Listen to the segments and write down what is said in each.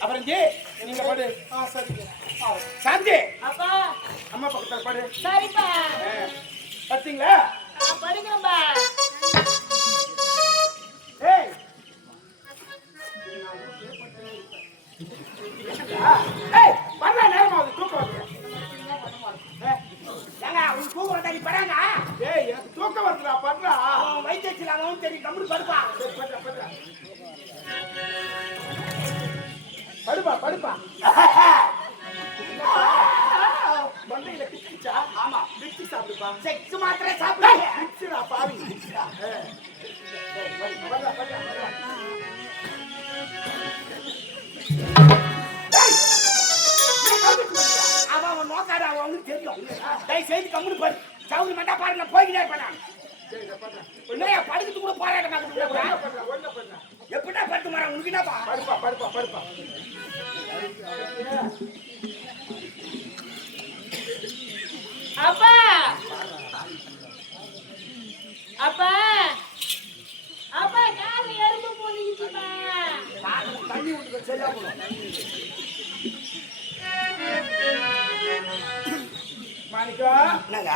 அப்புறம் நீங்க படு சாந்தி அப்பா. அம்மா பக்கத்துல படு சரிப்பா. பார்த்தீங்களா செக்ஸ் மாத்திரை சாப்பிடு விச்சுடா பாவி. அவன் அவன் அவனுக்கு தெரியும். தயவு செய்து கம்முனு படு மாணிக்கா. என்னங்க?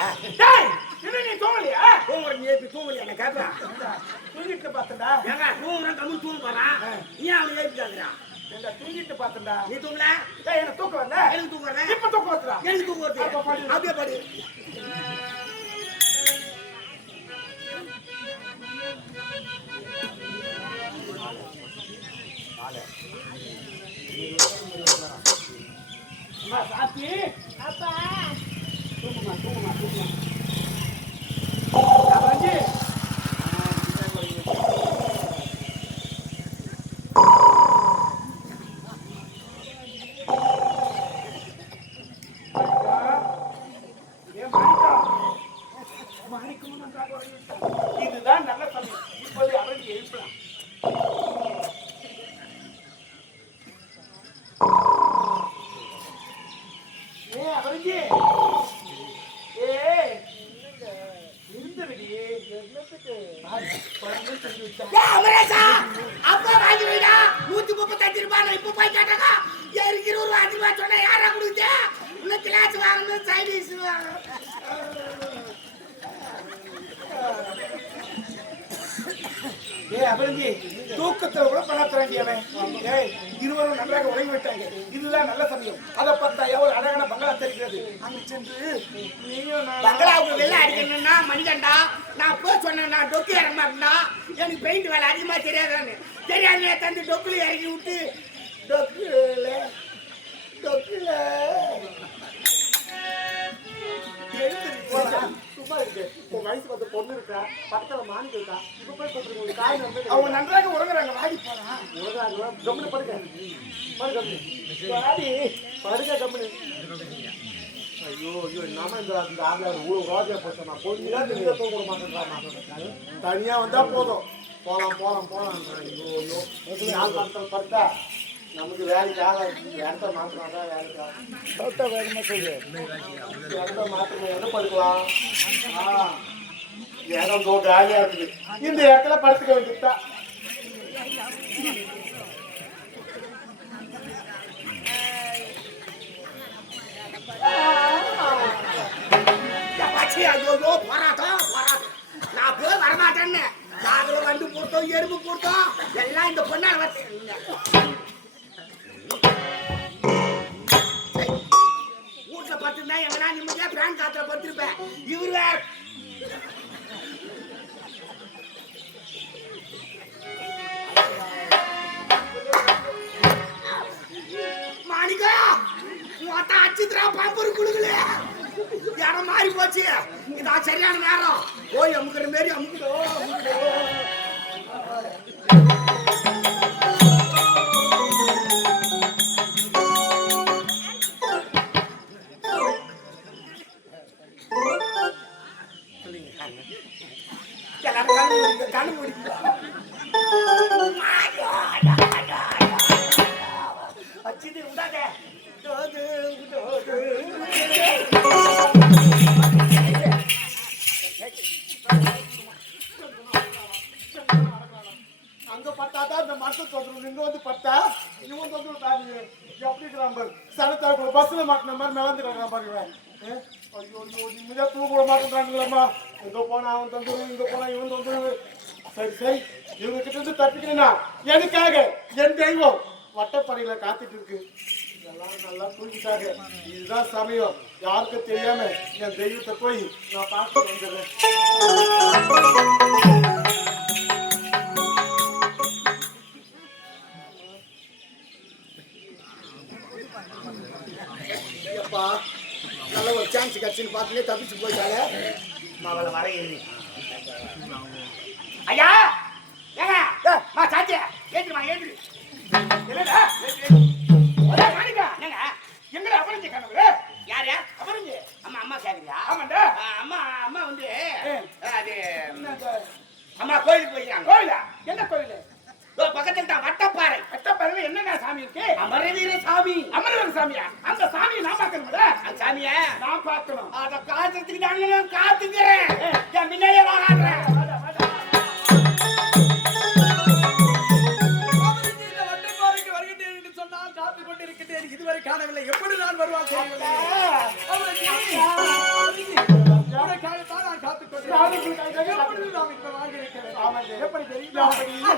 இன்னும் நீ தூங்கலையா? தூங்குற நீ எப்படி தூங்கலையா? என்ன கேட்பேன் தூங்கிட்டு பார்த்தேன்டா ஏங்க தூங்குறான் கம்முனு தூங்க போறான். ஏன் அவனை எழுப்பிட்டாங்கிறான் ஏண்டா தூங்கிட்டு பார்த்தேன்டா நீ தூங்கல? டேய் எனக்கு தூக்கம் வரல எனக்கு தூங்குறேன் இப்ப தூக்கம் வருதுடா எனக்கு தூங்க. அப்படியே படு. அம்மா சாத்தி அப்பா தூங்குமா தூங்குமா தூங்குமா ரஞ்சி இதுதான் நல்ல சமயம் இப்போது அவரை எழுப்பலாம் ஏ அவரஞ்சி ஏய் இருந்தடி அப்பா வாங்கி வைடா. நூத்தி முப்பத்தஞ்சு ரூபாய் இப்ப போய் கேட்டாங்க. இருபது ரூபாய் அஞ்சு ரூபாய் சொன்னா யாரா கொடுக்குது? இன்னும் கிளாஸ் வாங்கணும், சைனீஸ் வாங்கணும். ஏய் அபரஞ்சி தூக்கத்துல கூட பணத்துறாண்டி அவன் ஏய் இருவரும் நன்றாக உறங்கி விட்டாங்க இதுதான் நல்ல சமயம். அதை பார்த்தா எவ்வளவு அழகான பங்களா தெரிகிறது. அங்கு சென்று பங்களாவுக்கு வெள்ளை அடிக்கணும்னா மணிகண்டா நான் போய் சொன்னேன்னா டொக்கு இறங்க அப்படின்னா எனக்கு பெயிண்ட் வேலை அதிகமா தெரியாதான்னு. தெரியாதுனே தந்து டொக்குல இறக்கி விட்டு டொக்குல அவங்க நன்றாக உறங்குறாங்க. வாடி போறா உறங்குறாங்களா கம்முனு படுங்க படு கம்முனு. வாடி படுங்க கம்முனு. ஐயோ ஐயோ நாம இந்த இந்த ஆம்பளை ஊழ ரோஜா போச்சமா கொஞ்ச நேரம் நீங்க தூங்க மாட்டேங்கிறாமா தனியா வந்தா போதும். போலாம் போலாம் போலாம். ஐயோ ஐயோ. நாள் படத்தில் படுத்தா நமக்கு வேலைக்கு ஆகாது இடத்த மாத்தினாதான் வேலைக்கு ஆகும் இடத்த மாத்தணும் என்ன படுக்கலாம்? ஆ, இடம் தோ காலியா இருக்குது இந்த இடத்துல படுத்துக்க வேண்டியதா பச்சி ஐயோ போராட்டம் போராட்டம். நான் போய் வரமாட்டேன்னு. நாங்களும் வந்து போட்டோம் எறும்பு போட்டோம் எல்லாம் இந்த பொண்ணால வந்து வீட்டுல பத்துனா எங்கன்னா நிம்மதியா பேன் காத்துல பத்திருப்பேன் இவரு மொத்த பாம்பரு குடுக்கல இடம் மாறி போச்சு. இதான் சரியான நேரம். போய் அமுக்கிற மாரி அமுக்குதோ அமுக்குதோ. மாட்டேன்றாங்களம்மா போனா அவன் தந்துருவன் இங்க போனா இவன் தந்துருவன் சரி சரி இவங்க கிட்ட இருந்து தப்பிக்கிறேன்னா எனக்காக என் தெய்வம். வட்டப்படையில காத்துட்டு இருக்கு. இதெல்லாம் நல்லா தூங்கிட்டாங்க இதுதான் சமயம். யாருக்கும் தெரியாம என் தெய்வத்தை போய் நான் பார்த்து வந்துடுறேன். நல்ல ஒரு சான்ஸ் கட்சின்னு பார்த்துலே தப்பிச்சு போயிட்டாங்க மகளை வர எண்ணி ஐயா! ஏங்க மா சாச்சி ஏத்துமா ஏத்து என்னடா? ஒரே மாணிக்கா என்னங்க? எங்கடா அபரஞ்சி கனவு யாரு? அபரஞ்சி. அம்மா அம்மா கேக்குறியா? ஆமாண்டா. அம்மா அம்மா வந்து அது அம்மா கோயிலுக்கு போயிருக்காங்க. கோயிலா? என்ன கோயில்? பக்கத்துல தான் வட்டப்பாறையில என்னென்ன சாமி இருக்கு? அமரவீர சாமி. அமரவீர சாமியா? அந்த சாமியை நான் பார்க்கணும்ல அந்த சாமியை? நான் பார்க்கணும். அத காத்துறதுக்கு தாங்க நான் காத்துக்கிறேன். என் முன்னாடியே வாங்காடுறேன். இதுவரை காணவில்லை. எப்படி நான் வருவான் தெரியவில்லை. உனக்காகத்தான் நான் காத்துக் கொண்டிருக்கிறேன். எப்படி தெரியுமா?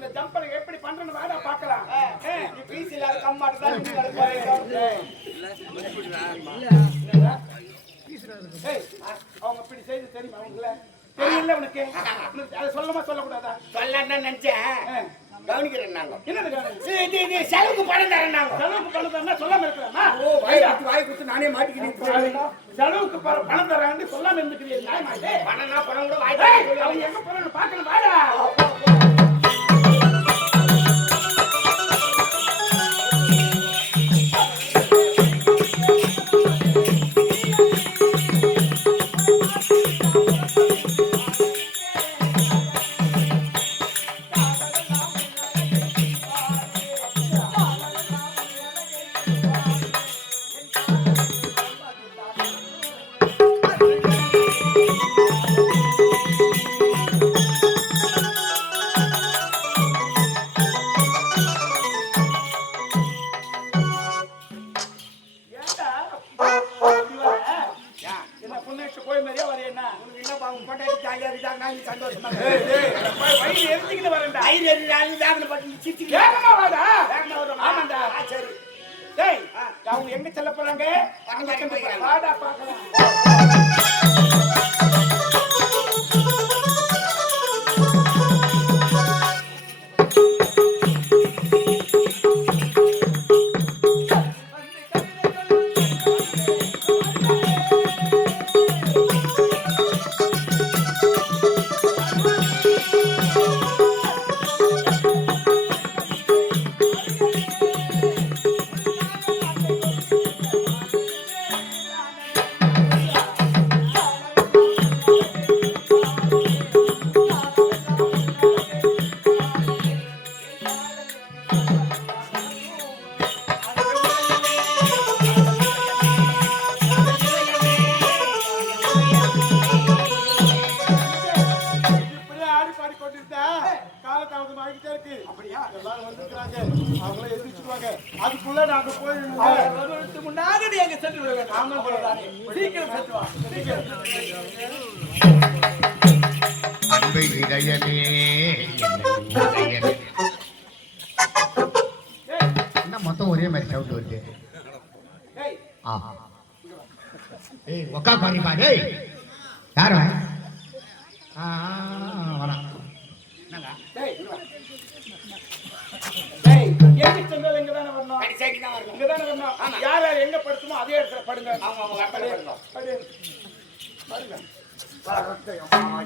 அந்த ஜம்பர் எப்படி பண்றன்னு ஏய் நீ பீஸ் இல்லாத கம்மாட்டு தான் அவங்க இப்படி செய்து தெரியுமா அவங்கள தெரியல உனக்கு. அதை சொல்லமா சொல்லக்கூடாதா? சொல்லணும்னு நினைச்சேன். கவனிக்கிறேன் நாங்க. என்னது செலவுக்கு பணம் தரேன் நாங்க. செலவுக்கு பணம் தரேன்னா சொல்லாம இருக்கிறாமா வாய் கொடுத்து வாய் கொடுத்து நானே மாட்டிக்கிட்டேன். செலவுக்கு பணம் தரான்னு சொல்லாம இருந்துக்கிறீங்க? பணம்னா பணம் கூட வாய் அவங்க எங்க போறான்னு பார்க்கணும் வாடா. நீ சந்தோஷமா வயிறு எரிஞ்சுக்கிட்டு வரேன்டா. ஐந்து எரிஞ்சாலும் வேகன பட்டு சித்தி வேகமா வாடா. வேகமா வருமா? ஆமாண்டா. சரி. டேய் அவங்க எங்க செல்ல போறாங்க. வாடா பார்க்கலாம். அவர் வருவதற்கு முன்னாக நீ அங்க சென்று விட வேண்டும் ஆமா அவ்வளவுதானே. சீக்கிரம் சென்று வா அன்பு இதயமே இதயமே. என்ன மொத்தம் ஒரே மாதிரி சவுண்ட் வருது ஏய், ஆ ஏய் ஒக்கா பாருப்பா டேய் யார் அவன்? ஆ வரான் என்னங்க டேய், சென்றால் இங்க தானே வரணும் கடைசிக்கு தான் வரணும். இங்க தானே வரணும் யார் யார் எங்க படுத்துமோ அதே இடத்துல படுங்க. ஆமா ஆமா கரெக்டா படுங்க. படு பாருங்க வரட்டே அம்மா